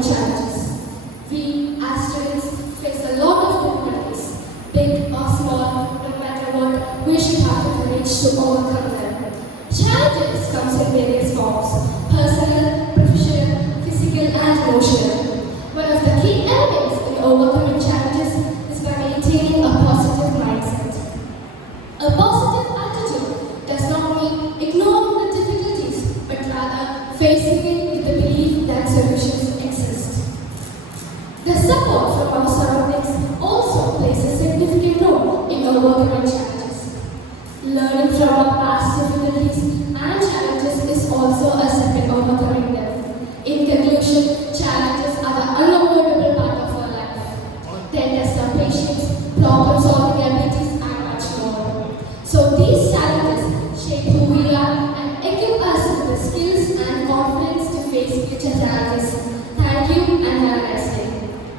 overcoming challenges. We, as students, face a lot of difficulties, big or small, no matter what, we should have the courage to overcome them. Challenges comes in various forms: personal, professional, physical, and emotional. One of the key elements in overcoming challenges is by maintaining a positive mindset. A positive attitude does not mean ignoring the difficulties, but rather facing it with the belief that solutions exist. The support from our surroundings also plays a significant role in overcoming challenges. Learning from our past difficulties and challenges is also a step in overcoming them. In conclusion, challenges